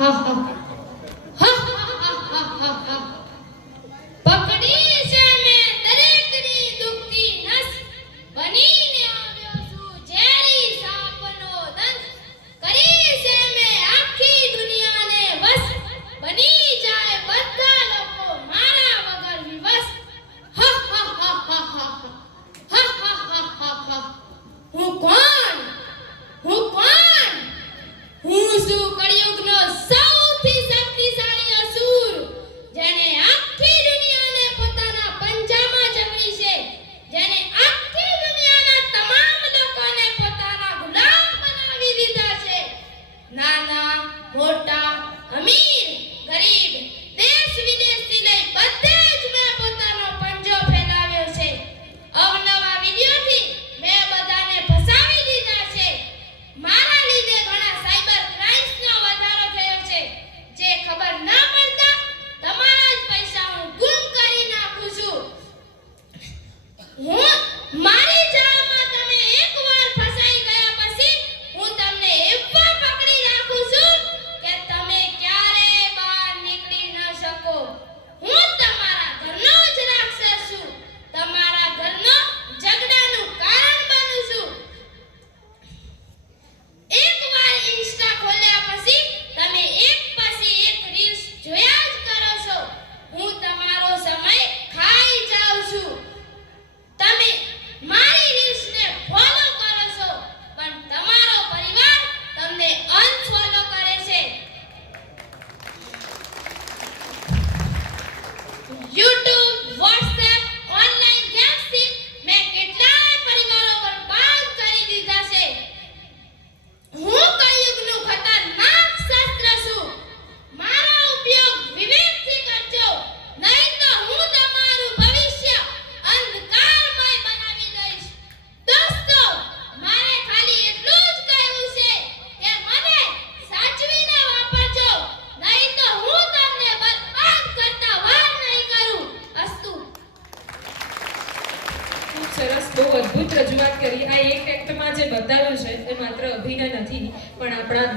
हा हा હું કોણ હું કોણ હું શું બહુ અદ્ભુત રજૂઆત કરી. આ એક એક્ટમાં જે બતાવ્યું છે, એ માત્ર અભિનય નથી, પણ આપણા